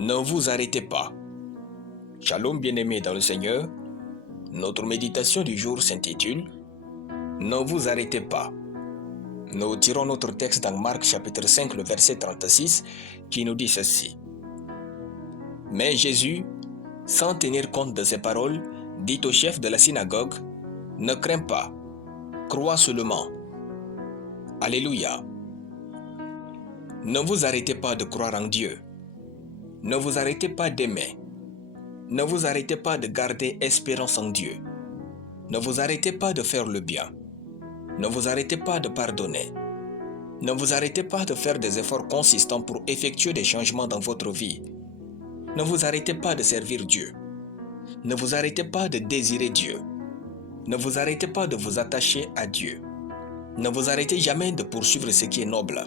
Ne vous arrêtez pas. Shalom bien-aimés dans le Seigneur. Notre méditation du jour s'intitule « Ne vous arrêtez pas ». Nous tirons notre texte dans Marc chapitre 5, le verset 36, qui nous dit ceci. Mais Jésus, sans tenir compte de ces paroles, dit au chef de la synagogue, « Ne crains pas, crois seulement. » Alléluia. Ne vous arrêtez pas de croire en Dieu. Ne vous arrêtez pas d'aimer. Ne vous arrêtez pas de garder espérance en Dieu. Ne vous arrêtez pas de faire le bien. Ne vous arrêtez pas de pardonner. Ne vous arrêtez pas de faire des efforts consistants pour effectuer des changements dans votre vie. Ne vous arrêtez pas de servir Dieu. Ne vous arrêtez pas de désirer Dieu. Ne vous arrêtez pas de vous attacher à Dieu. Ne vous arrêtez jamais de poursuivre ce qui est noble.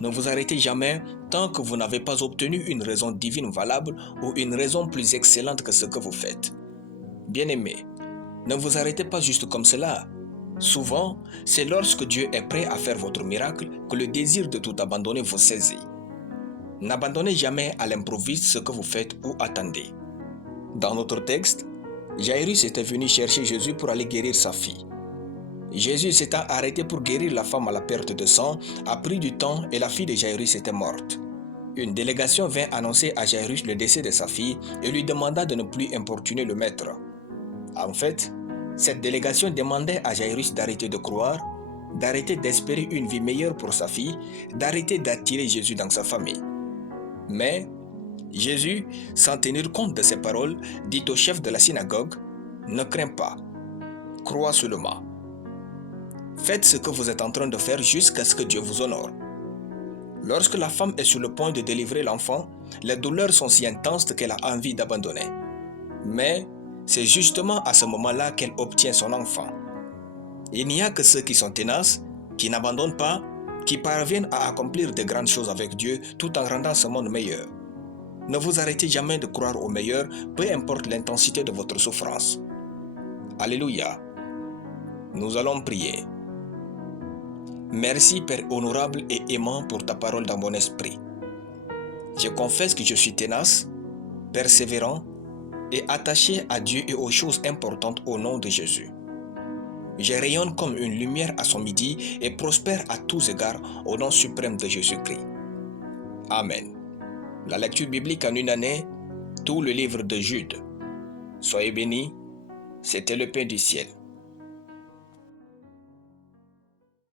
Ne vous arrêtez jamais tant que vous n'avez pas obtenu une raison divine valable ou une raison plus excellente que ce que vous faites. Bien-aimés, ne vous arrêtez pas juste comme cela. Souvent, c'est lorsque Dieu est prêt à faire votre miracle que le désir de tout abandonner vous saisit. N'abandonnez jamais à l'improviste ce que vous faites ou attendez. Dans notre texte, Jairus était venu chercher Jésus pour aller guérir sa fille. Jésus s'étant arrêté pour guérir la femme à la perte de sang, a pris du temps et la fille de Jairus était morte. Une délégation vint annoncer à Jairus le décès de sa fille et lui demanda de ne plus importuner le maître. En fait, cette délégation demandait à Jairus d'arrêter de croire, d'arrêter d'espérer une vie meilleure pour sa fille, d'arrêter d'attirer Jésus dans sa famille. Mais Jésus, sans tenir compte de ces paroles, dit au chef de la synagogue, « Ne crains pas, crois seulement. » Faites ce que vous êtes en train de faire jusqu'à ce que Dieu vous honore. Lorsque la femme est sur le point de délivrer l'enfant, les douleurs sont si intenses qu'elle a envie d'abandonner. Mais c'est justement à ce moment-là qu'elle obtient son enfant. Il n'y a que ceux qui sont tenaces, qui n'abandonnent pas, qui parviennent à accomplir de grandes choses avec Dieu tout en rendant ce monde meilleur. Ne vous arrêtez jamais de croire au meilleur, peu importe l'intensité de votre souffrance. Alléluia. Nous allons prier. Merci Père honorable et aimant pour ta parole dans mon esprit. Je confesse que je suis tenace, persévérant et attaché à Dieu et aux choses importantes au nom de Jésus. Je rayonne comme une lumière à son midi et prospère à tous égards au nom suprême de Jésus-Christ. Amen. La lecture biblique en une année, tout le livre de Jude. Soyez bénis, c'était le pain du ciel.